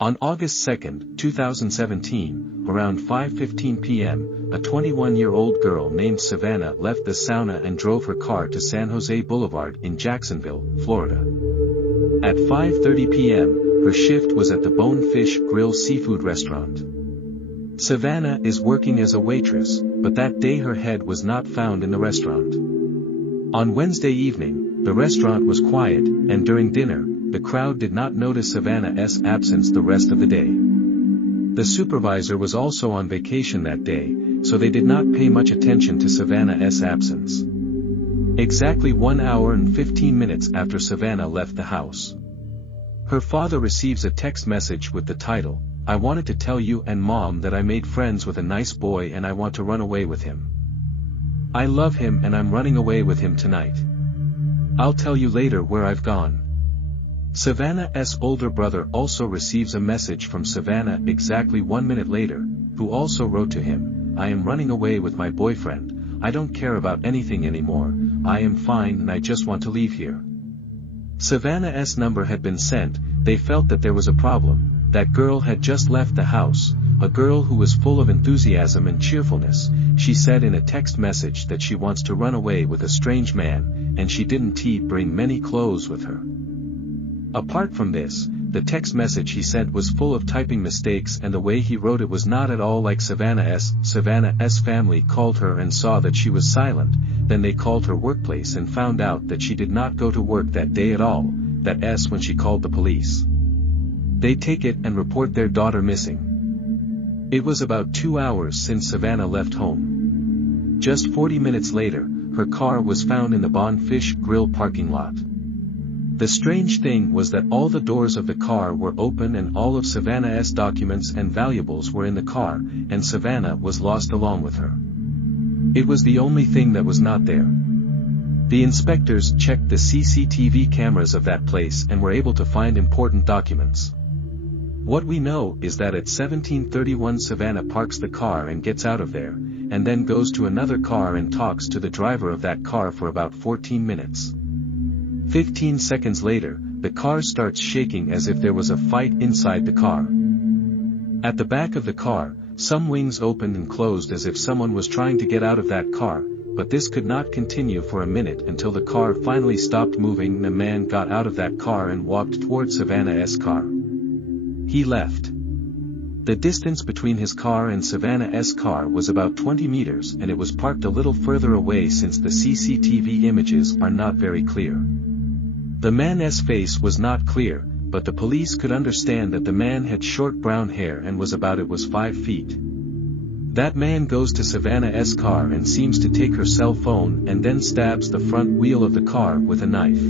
On August 2, 2017, around 5:15 p.m., a 21-year-old girl named Savannah left the sauna and drove her car to San Jose Boulevard in Jacksonville, Florida. At 5:30 p.m., her shift was at the Bonefish Grill seafood restaurant. Savannah is working as a waitress, but that day her head was not found in the restaurant. On Wednesday evening, the restaurant was quiet, and during dinner, the crowd did not notice Savannah's absence the rest of the day. The supervisor was also on vacation that day, so they did not pay much attention to Savannah's absence. Exactly 1 hour and 15 minutes after Savannah left the house, her father receives a text message with the title, "I wanted to tell you and Mom that I made friends with a nice boy and I want to run away with him. I love him and I'm running away with him tonight. I'll tell you later where I've gone." Savannah's older brother also receives a message from Savannah exactly 1 minute later, who also wrote to him, "I am running away with my boyfriend, I don't care about anything anymore, I am fine and I just want to leave here." Savannah's number had been sent. They felt that there was a problem. That girl had just left the house, a girl who was full of enthusiasm and cheerfulness. She said in a text message that she wants to run away with a strange man, and she didn't bring many clothes with her. Apart from this, the text message he sent was full of typing mistakes and the way he wrote it was not at all like Savannah's. Savannah's family called her and saw that she was silent, then they called her workplace and found out that she did not go to work that day at all. That's when she called the police. They take it and report their daughter missing. It was about 2 hours since Savannah left home. Just 40 minutes later, her car was found in the Bonefish Grill parking lot. The strange thing was that all the doors of the car were open and all of Savannah's documents and valuables were in the car, and Savannah was lost along with her. It was the only thing that was not there. The inspectors checked the CCTV cameras of that place and were able to find important documents. What we know is that at 17:31 Savannah parks the car and gets out of there, and then goes to another car and talks to the driver of that car for about 14 minutes. 15 seconds later, the car starts shaking as if there was a fight inside the car. At the back of the car, some wings opened and closed as if someone was trying to get out of that car, but this could not continue for a minute until the car finally stopped moving and a man got out of that car and walked towards Savannah's car. He left. The distance between his car and Savannah's car was about 20 meters and it was parked a little further away since the CCTV images are not very clear. The man's face was not clear, but the police could understand that the man had short brown hair and was 5 feet. That man goes to Savannah's car and seems to take her cell phone and then stabs the front wheel of the car with a knife.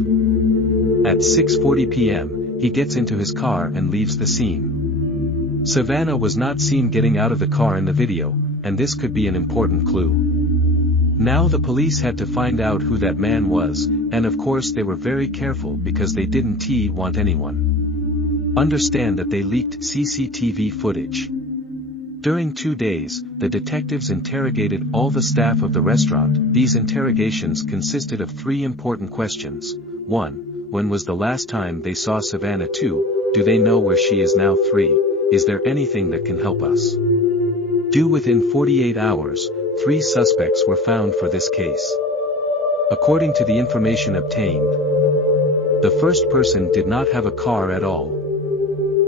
At 6:40 p.m., he gets into his car and leaves the scene. Savannah was not seen getting out of the car in the video, and this could be an important clue. Now the police had to find out who that man was, and of course they were very careful because they didn't want anyone understand that they leaked CCTV footage. During 2 days, the detectives interrogated all the staff of the restaurant. These interrogations consisted of 3 important questions. 1. When was the last time they saw Savannah? 2. Do they know where she is now? 3. Is there anything that can help us? Within 48 hours, 3 suspects were found for this case. According to the information obtained, the first person did not have a car at all.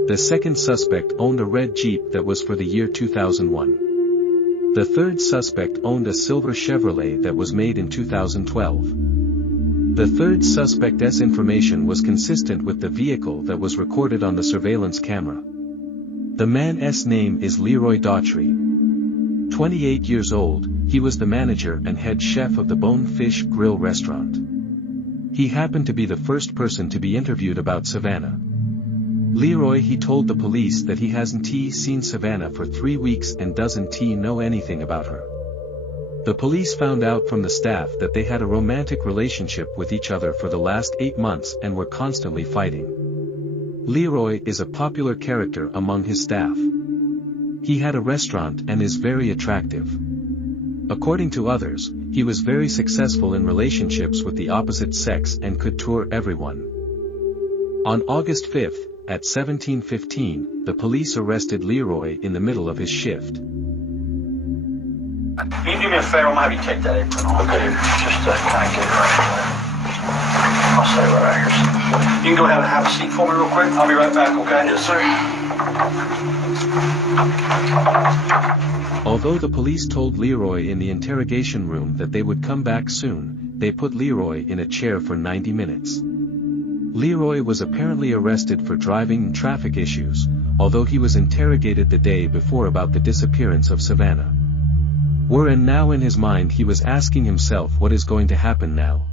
The second suspect owned a red Jeep that was for the year 2001. The third suspect owned a silver Chevrolet that was made in 2012. The third suspect's information was consistent with the vehicle that was recorded on the surveillance camera. The man's name is Leroy Daughtry. 28 years old, he was the manager and head chef of the Bonefish Grill restaurant. He happened to be the first person to be interviewed about Savannah. Leroy told the police that he hasn't seen Savannah for 3 weeks and doesn't know anything about her. The police found out from the staff that they had a romantic relationship with each other for the last 8 months and were constantly fighting. Leroy is a popular character among his staff. He had a restaurant and is very attractive. According to others, he was very successful in relationships with the opposite sex and could tour everyone. On August 5, at 17:15, the police arrested Leroy in the middle of his shift. Can you do me a favor? I'm gonna have you take that apron off. Okay. Just to kind of get it right there. I'll stay right out here. You can go ahead and have a seat for me real quick. I'll be right back, okay? Yes, sir. Although the police told Leroy in the interrogation room that they would come back soon, they put Leroy in a chair for 90 minutes. Leroy was apparently arrested for driving and traffic issues, although he was interrogated the day before about the disappearance of Savannah. And now in his mind he was asking himself what is going to happen now.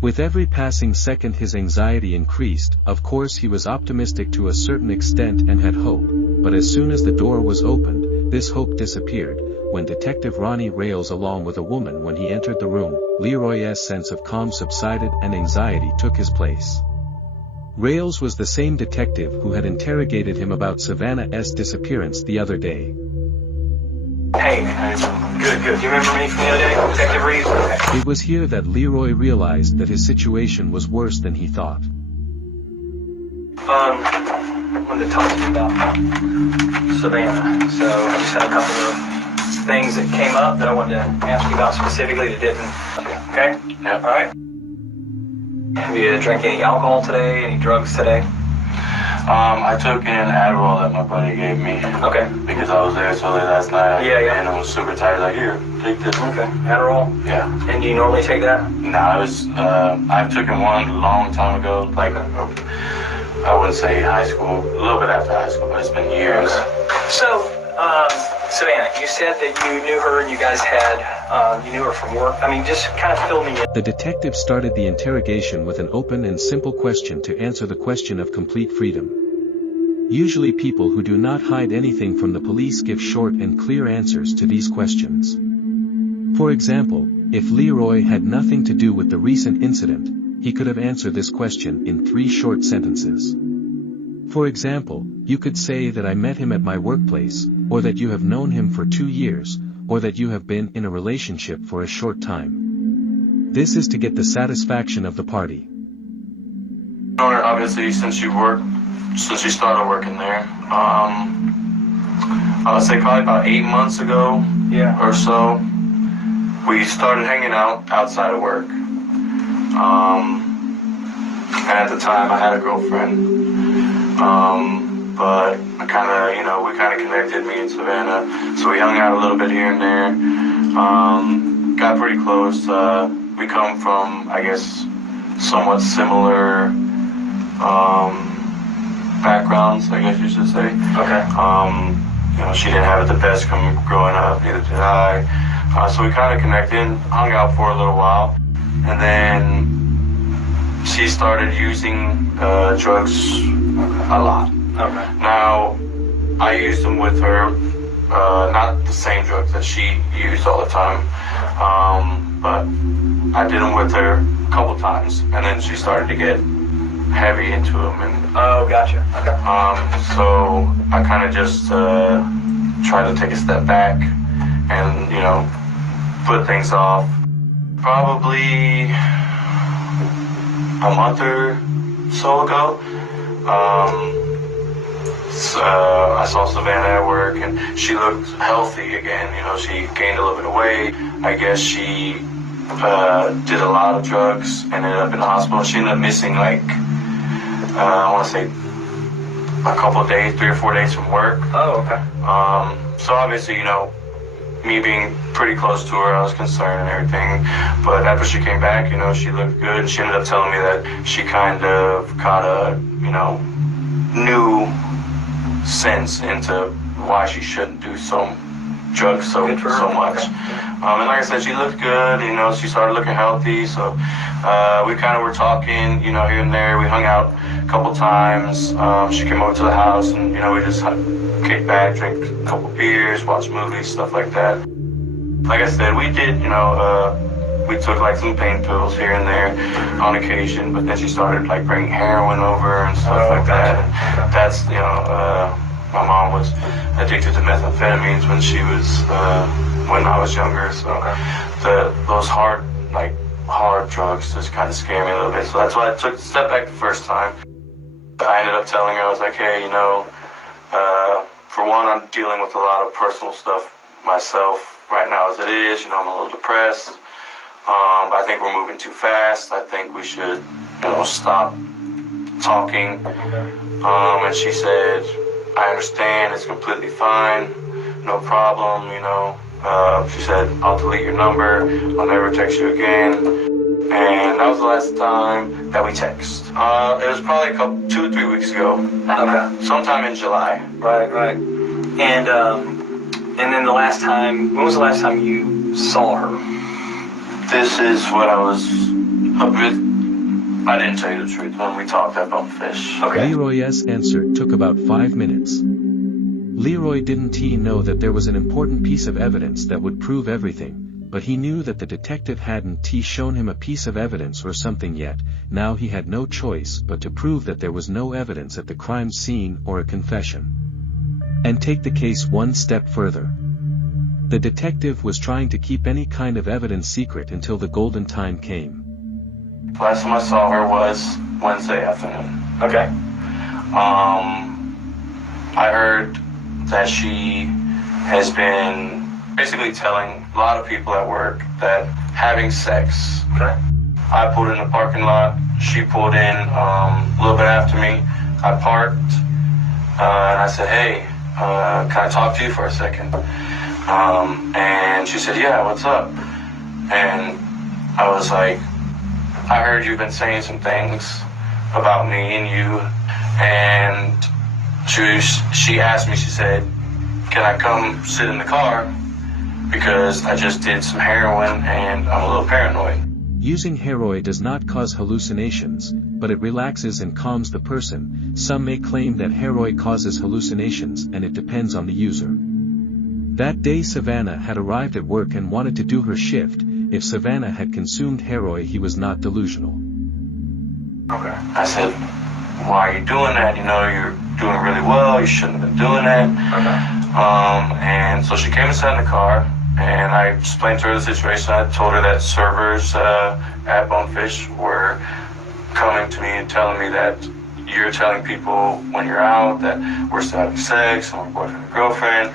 With every passing second his anxiety increased. Of course he was optimistic to a certain extent and had hope, but as soon as the door was opened, this hope disappeared. When Detective Ronnie Rails along with a woman when he entered the room, Leroy's sense of calm subsided and anxiety took his place. Rails was the same detective who had interrogated him about Savannah's disappearance the other day. Hey, good. Do you remember me from the other day, Detective Reeves? Okay. It was here that Leroy realized that his situation was worse than he thought. I wanted to talk to you about Savannah. So I just had a couple of things that came up that I wanted to ask you about specifically that didn't. Okay? Yeah. All right. Have you drank any alcohol today? Any drugs today? I took an Adderall that my buddy gave me. Okay. Because I was there so late last night. Yeah. And I was super tired. Like, here, take this. Okay. Adderall? Yeah. And do you normally take that? Nah, I've taken one a long time ago. Like, I wouldn't say high school, a little bit after high school, but it's been years. Okay. So, Savannah, you said that you knew her and you guys you knew her from work. I mean, just kind of fill me in. The detective started the interrogation with an open and simple question to answer the question of complete freedom. Usually people who do not hide anything from the police give short and clear answers to these questions. For example, if Leroy had nothing to do with the recent incident, he could have answered this question in 3 short sentences. For example, you could say that I met him at my workplace, or that you have known him for 2 years, or that you have been in a relationship for a short time. This is to get the satisfaction of the party. Obviously, since you started working there, I would say probably about 8 months ago or so, we started hanging out outside of work. And at the time, I had a girlfriend. But we kind of connected, me and Savannah. So we hung out a little bit here and there. Got pretty close. We come from, I guess, somewhat similar backgrounds, I guess you should say. Okay. She didn't have it the best growing up, neither did I. So we kind of connected, hung out for a little while, and then she started using drugs a lot. Okay. Now, I used them with her, not the same drugs that she used all the time, but I did them with her a couple times, and then she started to get heavy into them. And oh, gotcha. Okay. So I kind of just tried to take a step back and, put things off. Probably a month or so ago, I saw Savannah at work, and she looked healthy again. She gained a little bit of weight. I guess she did a lot of drugs and ended up in the hospital. She ended up missing, I want to say, a couple of days, 3 or 4 days from work. Oh, okay. So obviously, me being pretty close to her, I was concerned and everything. But after she came back, she looked good. And she ended up telling me that she kind of caught a, new sense into why she shouldn't do drugs so much. Okay. And like I said, she looked good. She started looking healthy. So we kind of were talking, here and there. We hung out a couple times. She came over to the house, and we just kicked back, drink a couple beers, watch movies, stuff like that. Like I said, we did, we took some pain pills here and there on occasion, but then she started bringing heroin over and stuff like that. And that's, my mom was addicted to methamphetamines when when I was younger. So those hard drugs just kind of scared me a little bit. So that's why I took a step back the first time. I ended up telling her, I was like, hey, you know, for one, I'm dealing with a lot of personal stuff myself right now as it is. You know, I'm a little depressed. I think we're moving too fast. I think we should, you know, stop talking. And she said, I understand, it's completely fine, no problem, you know. She said, I'll delete your number, I'll never text you again. And that was the last time that we text. It was probably 2 or 3 weeks ago. Okay. Sometime in July. Right. And then the last time, when was the last time you saw her? This is what I was up with. I didn't tell you the truth when we talked at Bonefish. Okay. Leroy's answer took about 5 minutes. Leroy didn't know that there was an important piece of evidence that would prove everything, but he knew that the detective hadn't shown him a piece of evidence or something yet. Now he had no choice but to prove that there was no evidence at the crime scene or a confession. And take the case one step further. The detective was trying to keep any kind of evidence secret until the golden time came. Last time I saw her was Wednesday afternoon. Okay. I heard that she has been basically telling a lot of people at work that having sex. Okay. I pulled in the parking lot. She pulled in a little bit after me. I parked, and I said, hey, can I talk to you for a second? And she said, yeah, what's up? And I was like, I heard you've been saying some things about me and you. And she asked me, she said, can I come sit in the car? Because I just did some heroin and I'm a little paranoid. Using heroin does not cause hallucinations, but it relaxes and calms the person. Some may claim that heroin causes hallucinations, and it depends on the user. That day Savannah had arrived at work and wanted to do her shift. If Savannah had consumed heroin, he was not delusional. Okay. I said, why are you doing that? You know, you're doing really well. You shouldn't have been doing that. Okay. And so she came and sat in the car, and I explained to her the situation. I told her that servers at Bonefish were coming to me and telling me that you're telling people when you're out that we're still having sex and we're boyfriend and girlfriend.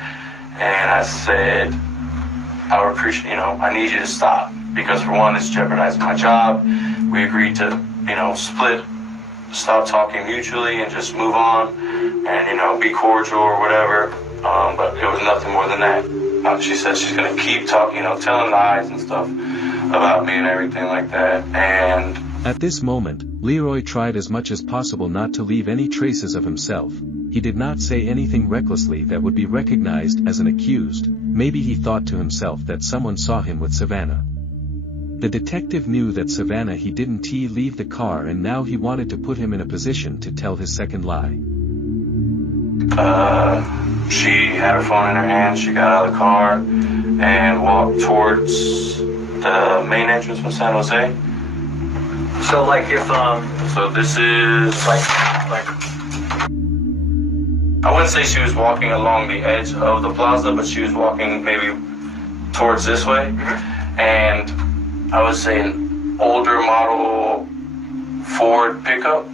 And I said, I would appreciate, you know, I need you to stop, because for one, it's jeopardizing my job. We agreed to, you know, stop talking mutually and just move on and, you know, be cordial or whatever. But it was nothing more than that. She said she's going to keep talking, you know, telling lies and stuff about me and everything like that. And at this moment, Leroy tried as much as possible not to leave any traces of himself. He did not say anything recklessly that would be recognized as an accused. Maybe he thought to himself that someone saw him with Savannah. The detective knew that Savannah he didn't leave the car, and now he wanted to put him in a position to tell his second lie. She had her phone in her hand, she got out of the car and walked towards the main entrance from San Jose. So like if So this is like I wouldn't say she was walking along the edge of the plaza, but she was walking maybe towards this way. Mm-hmm. And I would say an older model Ford pickup,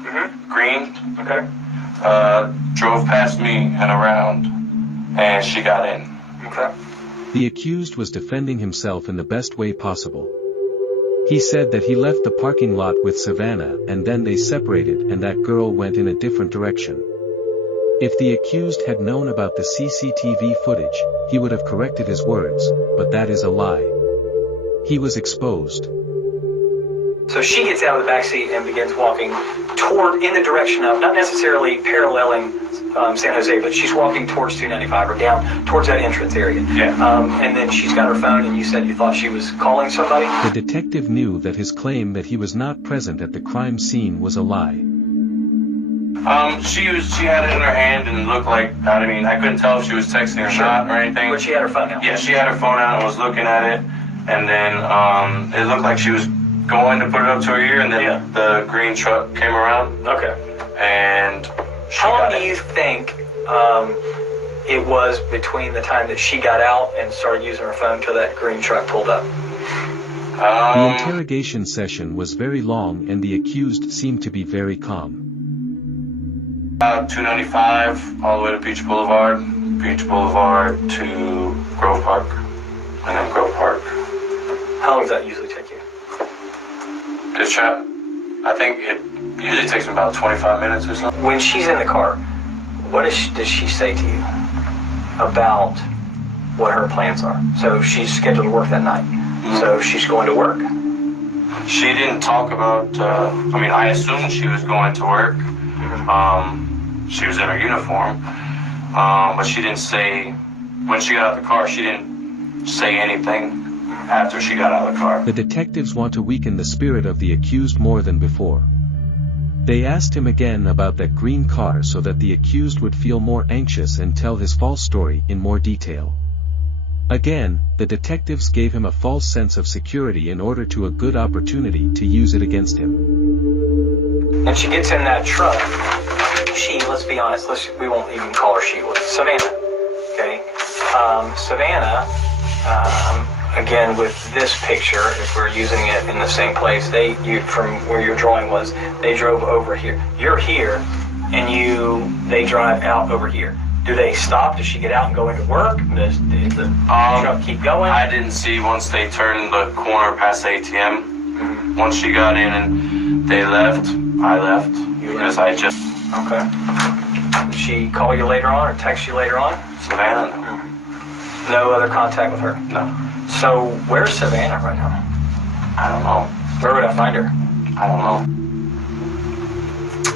green. Okay. Drove past me and around, and she got in. Okay. The accused was defending himself in the best way possible. He said that he left the parking lot with Savannah and then they separated and that girl went in a different direction. If the accused had known about the CCTV footage, he would have corrected his words, but that is a lie. He was exposed. So she gets out of the backseat and begins walking in the direction of, not necessarily paralleling San Jose, but she's walking towards 295 or down towards that entrance area. Yeah. And then she's got her phone, and you said you thought she was calling somebody? The detective knew that his claim that he was not present at the crime scene was a lie. She had it in her hand and looked like, I mean, I couldn't tell if she was texting or not or anything. But she had her phone out. Yeah, she had her phone out and was looking at it, and then it looked like she was going to put it up to her ear, and then the green truck came around. Okay. And how long do you think it was between the time that she got out and started using her phone till that green truck pulled up? The interrogation session was very long and the accused seemed to be very calm. About 295 all the way to Beach Boulevard to Grove Park, and then Grove Park. How long does that usually take you? This trap, I think it usually takes me about 25 minutes or something. When she's in the car, what does she say to you about what her plans are? So she's scheduled to work that night. So she's going to work? She didn't talk about, I assumed she was going to work. She was in her uniform, but she didn't say, when she got out of the car, she didn't say anything after she got out of the car. The detectives want to weaken the spirit of the accused more than before. They asked him again about that green car so that the accused would feel more anxious and tell his false story in more detail. Again, the detectives gave him a false sense of security in order to a good opportunity to use it against him. And she gets in that truck. Let's be honest, we won't even call her she, Savannah, okay? Savannah, again with this picture, if we're using it in the same place, from where your drawing was, they drove over here. You're here, and they drive out over here. Do they stop? Does she get out and go into work? Does the truck keep going? I didn't see once they turned the corner past the ATM. Once she got in and they left, I left. Okay. Did she call you later on or text you later on? Savannah? No other contact with her? No. So where's Savannah right now? I don't know. Where would I find her? I don't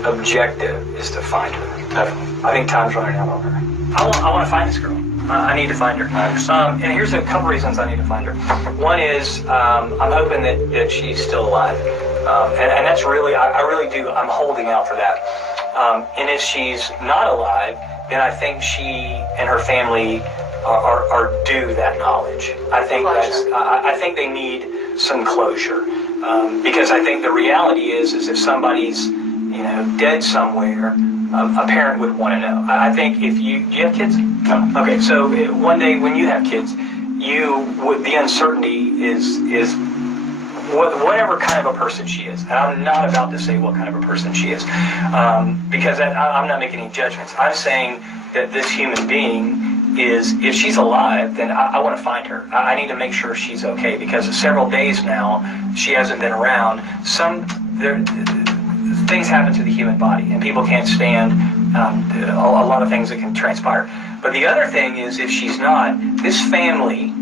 know. Objective is to find her. Definitely. I think time's running out on her. I want to find this girl. I need to find her. And here's a couple reasons I need to find her. One is I'm hoping that she's still alive. And that's really, I really do, I'm holding out for that. And if she's not alive, then I think she and her family are due that knowledge. I think they need some closure. Because I think the reality is if somebody's, dead somewhere, a parent would want to know. I think do you have kids? No. Okay, so one day when you have kids, the uncertainty is whatever kind of a person she is. And I'm not about to say what kind of a person she is, because I'm not making any judgments. I'm saying that this human being if she's alive, then I want to find her. I need to make sure she's okay, because several days now she hasn't been around. Things happen to the human body, and people can't stand a lot of things that can transpire. But the other thing is, if she's not, this family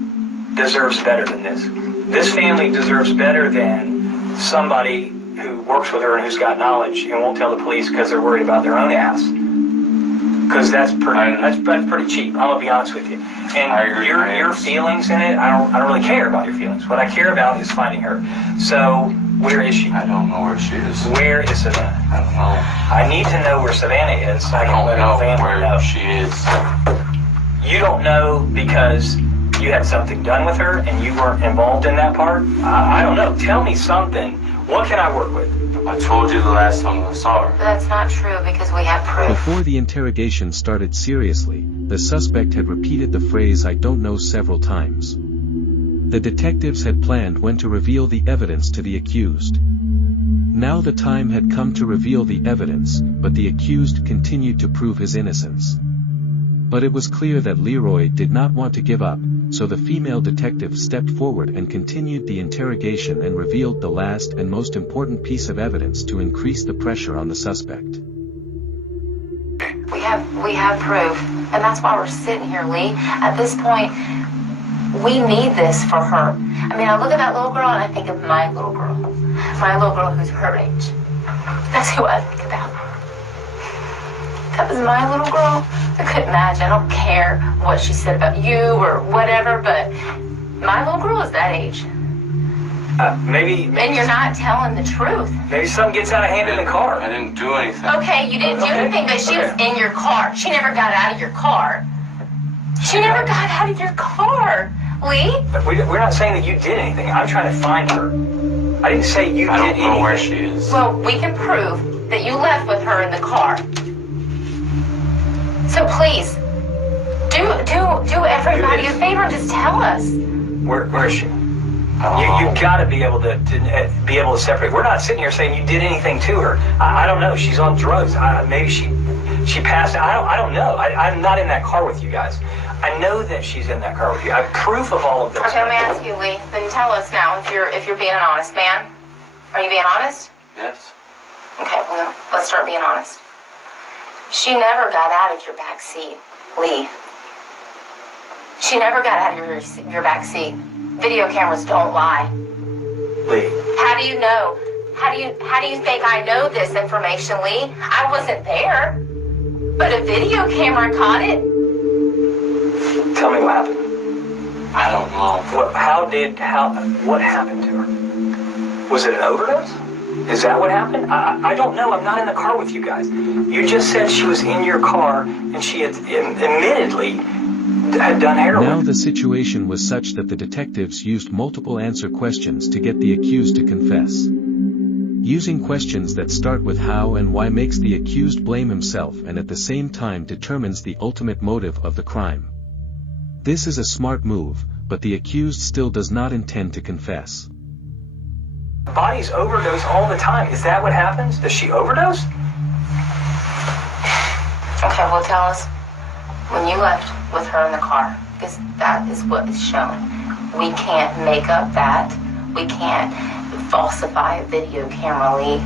deserves better than this. This family deserves better than somebody who works with her and who's got knowledge and won't tell the police because they're worried about their own ass. Because that's pretty cheap. I'm gonna be honest with you. And your feelings in it, I don't really care about your feelings. What I care about is finding her. So where is she? I don't know where she is. Where is Savannah? I don't know. I need to know where Savannah is. So I don't know where she is. You don't know because you had something done with her and you weren't involved in that part? I don't know. Tell me something. What can I work with? I told you the last time I saw her. But that's not true because we have proof. Before the interrogation started seriously, the suspect had repeated the phrase "I don't know" several times. The detectives had planned when to reveal the evidence to the accused. Now the time had come to reveal the evidence, but the accused continued to prove his innocence. But it was clear that Leroy did not want to give up, so the female detective stepped forward and continued the interrogation and revealed the last and most important piece of evidence to increase the pressure on the suspect. We have proof, and that's why we're sitting here, Lee. At this point, we need this for her. I mean, I look at that little girl and I think of my little girl. My little girl who's her age. That's who I think about. If that was my little girl, I couldn't imagine. I don't care what she said about you or whatever, but my little girl is that age. Maybe. And you're not telling the truth. Maybe something gets out of hand in the car. I didn't do anything. Okay, you didn't do anything, but she was in your car. She never got out of your car. She never got out of your car, Lee. But we're not saying that you did anything. I'm trying to find her. I didn't say you did anything. I don't know where she is. Well, we can prove that you left with her in the car. So please, do everybody a favor and just tell us. Where is she? You've got to be able to separate. We're not sitting here saying you did anything to her. I don't know. She's on drugs. Maybe She passed. I don't know. I'm not in that car with you guys. I know that she's in that car with you. I have proof of all of this. Okay, let me ask you, Lee. Then tell us now if you're being an honest man. Are you being honest? Yes. Okay, well, let's start being honest. She never got out of your back seat, Lee. She never got out of your back seat. Video cameras don't lie. Lee. How do you know? How do you think I know this information, Lee? I wasn't there, but a video camera caught it. Tell me what happened. I don't know. What happened to her? Was it an overdose? Is that what happened? I don't know. I'm not in the car with you guys. You just said she was in your car and she had admittedly had done heroin. Now the situation was such that the detectives used multiple answer questions to get the accused to confess. Using questions that start with how and why makes the accused blame himself and at the same time determines the ultimate motive of the crime. This is a smart move, but the accused still does not intend to confess. Bodies overdose all the time. Is that what happens? Does she overdose? Okay, well, tell us when you left with her in the car, because that is what is shown. We can't make up that. We can't falsify a video camera, Lee.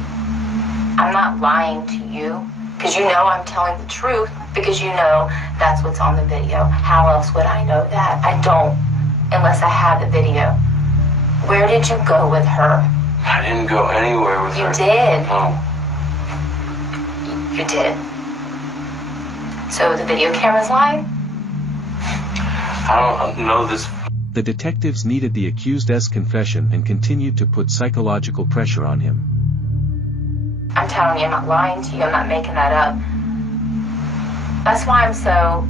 I'm not lying to you, because you know I'm telling the truth, because you know that's what's on the video. How else would I know that? I don't, unless I have the video. Where did you go with her? I didn't go anywhere with her. You did. No. You did. So the video camera's lying? I don't know this. The detectives needed the accused's confession and continued to put psychological pressure on him. I'm telling you, I'm not lying to you. I'm not making that up. That's why I'm so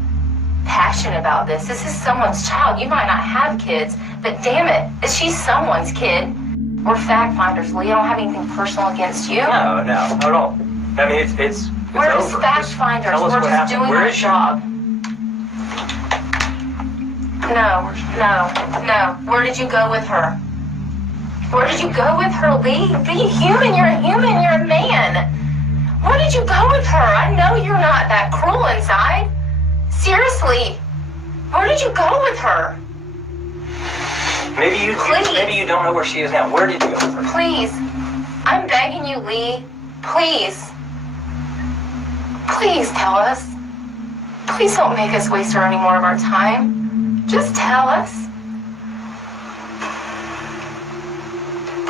passionate about this. This is someone's child. You might not have kids, but damn it, she's someone's kid. We're fact finders, Lee. I don't have anything personal against you. No, not at all. I mean, it's we're just over. fact finders. Tell us We're what just happened. doing Where our is she? job. No. Where did you go with her? Where did you go with her, Lee? Be human. You're a human. You're a man. Where did you go with her? I know you're not that cruel inside. Seriously. Where did you go with her? Maybe you don't know where she is now. Where did you go with her? Please. I'm begging you, Lee. Please. Please tell us. Please don't make us waste any more of our time. Just tell us.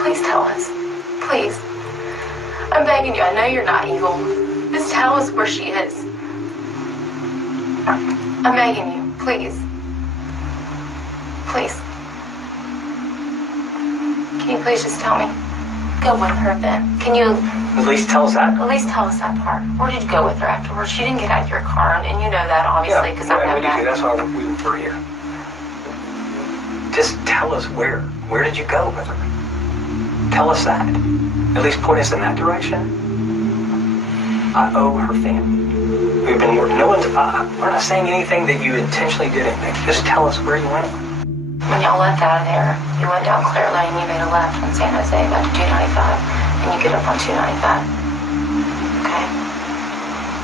Please tell us. Please. I'm begging you. I know you're not evil. Just tell us where she is. I'm begging you. Please. Please. Can you please just tell me? Go with her then. Can you At least tell us that. at least tell us that part? Where did you go with her afterwards? She didn't get out of your car, and you know that obviously because I know we do. that. That's why we were here. Just tell us where. Where did you go with her? Tell us that. At least point us in that direction. I owe her family. We've been working. No one's. We're not saying anything that you intentionally did anything. Just tell us where you went. When y'all left out of there, you went down Clear Lane, you made a left on San Jose, got to 295, and you get up on 295. Okay.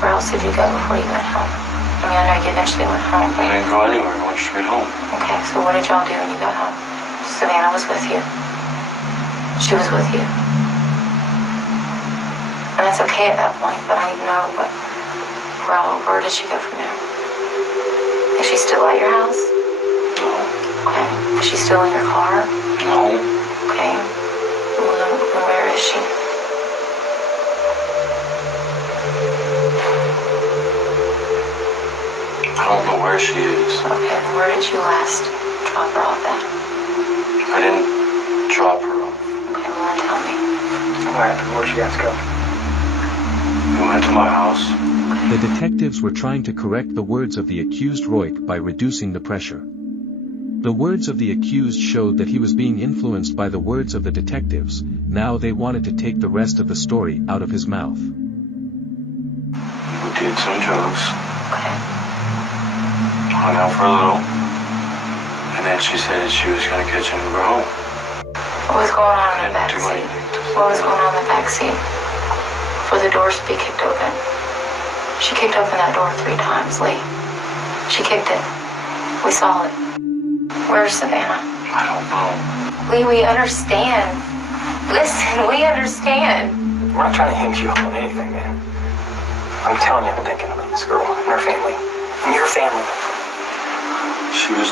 Where else did you go before you went home? I mean, I know you eventually went home. I didn't go anywhere. I went straight home. Okay, so what did y'all do when you got home? Savannah was with you. She was with you. And that's okay at that point, but I need to know where did she go from there? Is she still at your house? No. Okay. Is she still in your car? No. Okay. Well, where is she? I don't know where she is. Okay, and where did you last drop her off at? I didn't drop her off. Okay, well then tell me. All right. Where'd you guys go? We went to my house. The detectives were trying to correct the words of the accused Roik by reducing the pressure. The words of the accused showed that he was being influenced by the words of the detectives. Now they wanted to take the rest of the story out of his mouth. We did some drugs. Okay. Hung out for a little. And then she said she was going to catch an Uber home. What was going on in the I didn't do backseat? anything. What was going on in the backseat? For the doors to be kicked open. She kicked open that door 3 times, Lee. She kicked it. We saw it. Where's Savannah? I don't know. Lee, we understand. Listen, we understand. We're not trying to hinge you up on anything, man. I'm telling you, I'm thinking about this girl and her family. And your family. She was...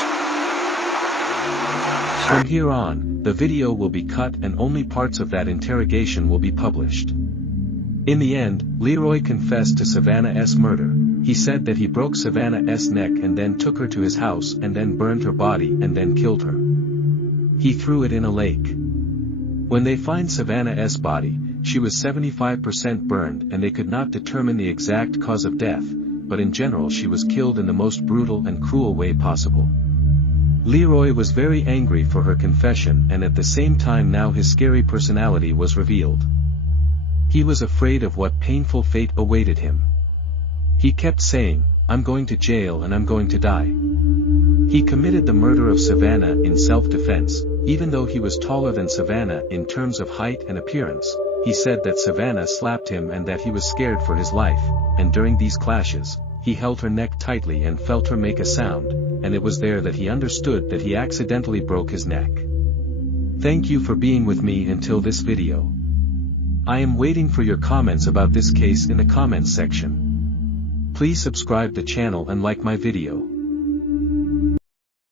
From here on, the video will be cut and only parts of that interrogation will be published. In the end, Leroy confessed to Savannah's murder. He said that he broke Savannah's neck and then took her to his house and then burned her body and then killed her. He threw it in a lake. When they find Savannah's body, she was 75% burned and they could not determine the exact cause of death, but in general she was killed in the most brutal and cruel way possible. Leroy was very angry for her confession and at the same time now his scary personality was revealed. He was afraid of what painful fate awaited him. He kept saying, "I'm going to jail and I'm going to die." He committed the murder of Savannah in self-defense, even though he was taller than Savannah in terms of height and appearance. He said that Savannah slapped him and that he was scared for his life, and during these clashes, he held her neck tightly and felt her make a sound, and it was there that he understood that he accidentally broke his neck. Thank you for being with me until this video. I am waiting for your comments about this case in the comments section. Please subscribe the channel and like my video.